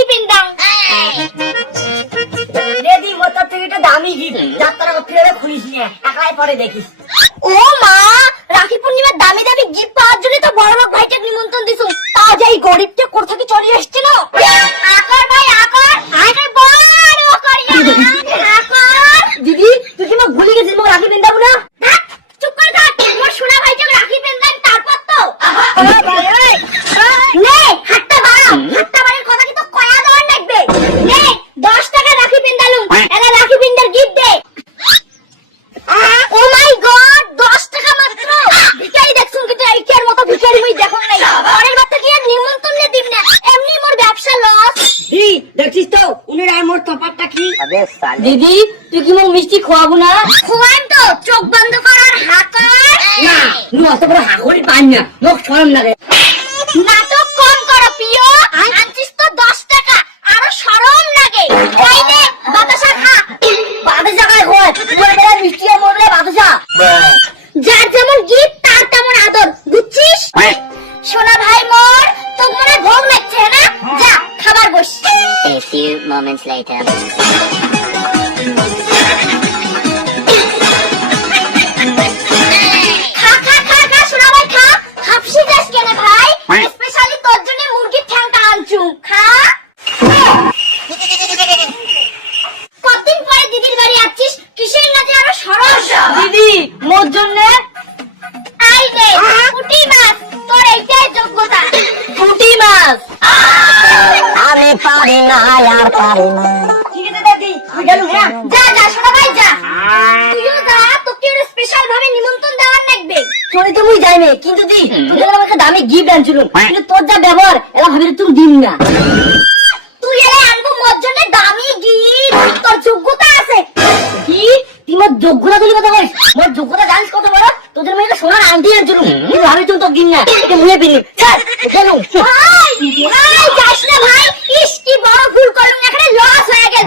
রাখি পিন্দাং ready motor থেকে একটা দামি গিফট যাত্রা ফিরে খুলিস নিয়ে একাই পরে দেখিস। ও মা, রাখি পূর্ণিমার দামি দামি গিফট পাওয়ার জন্য তো বড়লোক ভাইকে নিমন্ত্রণ দিছু, তা যে এই গরিবটা কোথা থেকে চলে আসছে না। আকর ভাই আকর, আরে বড় করিয়া আকর। দিদি তুই কি মোক ভুলে গেছিস, মোক রাখি পিন্দাবো না? ধ্যাৎ, চুপ করে থাক, মোর সোনা ভাইকে রাখি পিন্দান তারপর তো নে হাতটা বাড়াও, হাতটা বাড়ার কথা কি তো কয়া দেওয়ার লাগবে। নে 10 টাকা রাখি পিন্দালুম, এলা রাখি পিন্দার গিফট দে। ও মাই গড, 10 টাকা মাত্র। ভিখারি দেখছুন কিন্তু এইটার মতো ভিখারি মুই দেখুন নাই। পরের বার থেকে আর নিমন্ত্রণ নে দিম না, এমনি মোর ব্যবসা লস। দি দেখছিস তো উনি আর মোর তফাৎটা কি? দিদি তুই কি মোক মিষ্টি খোয়াবো না? খোয়ান তো, চোখ বন্ধ কর আর হা কর। না তুই অত বড় হাঁকড়ি পাই না, মোক শরম লাগে। নাটক কম করো প্রিয়, আনছিস তো 10 টাকা, আরো শরম লাগে। খাই নে, বাতাসা খা। বাদে জায়গায় খোয়, মোর বেলা মিষ্টি আর মোর বেলা বাদশা। যার যেমন গিফট তার তেমন আদর, বুঝছিস? সোনা ভাই মোর, তোর মনে ভোগ লাগছে না? যা খাবার বস। A few moments later. খা খা খা খা সোনা ভাই খা। হাফসি যাস কেন ভাই? স্পেশালি তোর জন্য মুরগির ঠ্যাংটা আনছু, খা। কতদিন পরে দিদির বাড়ি আসছিস, কিসের নাচে আরো সরস। দিদি মোর জন্য আই নে পুঁটি মাছ, তোর এইটাই যোগ্যতা। পুঁটি মাছ। আমি পারি না আর পারি না। ঠিক আছে দাদি তুই গেলু হ্যাঁ? যা যা সোনা ভাই যা, তুইও যা, তোকে স্পেশাল ভাবে নিমন্ত্রণ দেওয়ার লাগবে। চলে তো মুই যাইনি, কিন্তু দি তোকে আমাকে দামি গিফট আনছিল, কিন্তু তোর যা ব্যবহার এলা ভাবি তুই দিন না। তুই এলে আনবো মোর জন্য দামি গিফট, তোর যোগ্যতা আছে। কি তুই মোর যোগ্যতা তুলি কথা বলিস? মোর যোগ্যতা জানিস কত বড়? তোদের মেয়েকে সোনার আংটি আনছিল, কিন্তু ভাবি তুই তো দিন না, এটা মুয়ে পিনি ছাড় গেলু। ভাই ভাই যাস না ভাই, ইস কি বড় ভুল করলাম, এখানে লস হয়ে গেল।